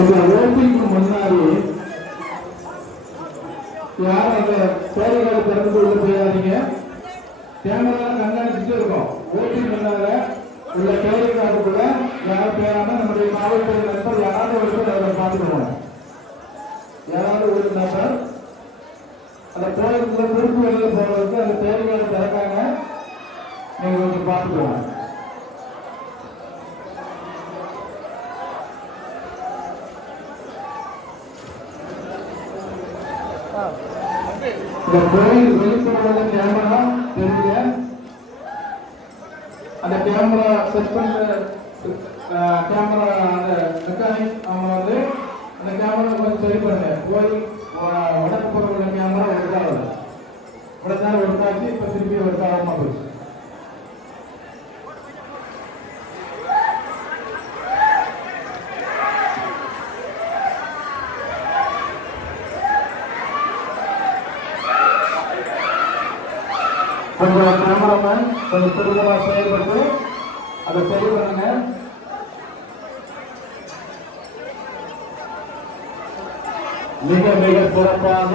இந்த ஓட்டிங்க்கு முன்னாடி யாரும் அந்த கோயில்களை திறந்து உள்ள போயாதீங்க. கேமரா கண்காணிச்சுட்டு இருக்கோம். ஓட்டிங் முன்னால உள்ள கோயில்களுக்குள்ள யாரும் போயாம நம்முடைய காவல்துறை நண்பர் யாராவது அதை பார்த்துக்கணும் யாராவது ஒரு நபர் அந்த கோயிலுக்குள்ள குறுக்கு வெளியில போறதுக்கு அந்த தேவைகளை திறக்காங்க நீங்க கொஞ்சம் பார்த்துக்கோங்க. இந்த கோயில் வெளிப்புற கேமரா தெரியல அந்த கேமரா செட் பண்ற கேமரா அந்த மெக்கானிக் அவங்க வந்து அந்த கேமரா கொஞ்சம் சரி பண்ணுங்க கோயில் வ- வடக்கு பக்கம் உள்ள கேமரா ஒர்க் உடனே இவ்வளவு நேரம் இப்ப திருப்பி ஒர்க் ஆகாம போச்சு. கொஞ்சம் கேமராமேன் கொஞ்சம் துரிதமா செயல்பட்டு அதை செய்வாங்க மிக மிக சிறப்பாக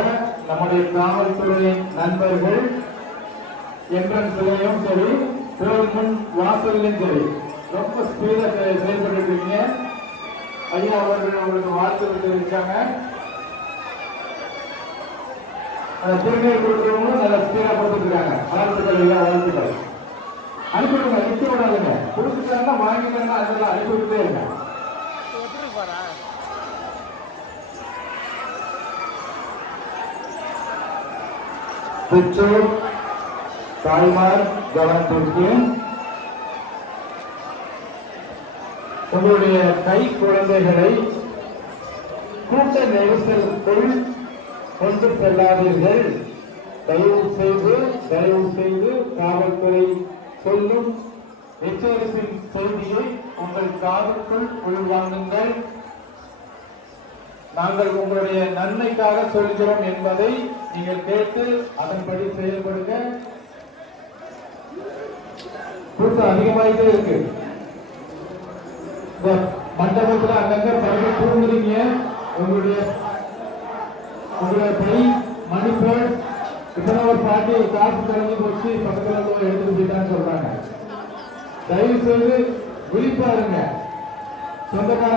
நம்முடைய காவல்துறையின் நண்பர்கள் என்ட்ரன்ஸ்லயும் சரி கோயில் முன் வாசல்லையும் சரி ரொம்ப ஸ்பீடாக செயல்பட்டு இருக்கீங்க ஐயா அவர்கள் உங்களுக்கு வாழ்த்து தெரிவிச்சாங்க அந்த திருநீர் அனுப்பிவிடுங்க நிக்க விடாதுங்க. கொடுத்துட்டாங்கன்னா வாங்கிட்டாங்கன்னா அதெல்லாம் அனுப்பி அனுப்பிவிட்டே இருங்க. பெற்றோர் தாய்மார் கவனத்திற்கு உங்களுடைய கை குழந்தைகளை கூட்ட நெரிசலுக்குள் கொண்டு செல்லாதீர்கள். தயவு செய்து தயவு செய்து காவல்துறை சொல்லும் எச்சரிப்பின் செய்தியை உங்கள் காதுக்குள் உள்வாங்குங்கள். நாங்கள் உங்களுடைய நன்மைக்காக சொல்கிறோம் என்பதை நீங்கள் கேட்டு அதன்படி செயல்படுங்க. கூட்டம் அதிகமாயிட்டே இருக்கு. இந்த மண்டபத்துல அங்கங்க பறவை தூங்குறீங்க. உங்களுடைய உங்களுடைய பை மணி பேர்ட் இப்பதான் ஒரு பாட்டி காசு கலந்து போச்சு பக்கத்துல போய் எடுத்துட்டு போயிட்டான்னு சொல்றாங்க. தயவு செய்து விழிப்பாருங்க. சொந்தக்கார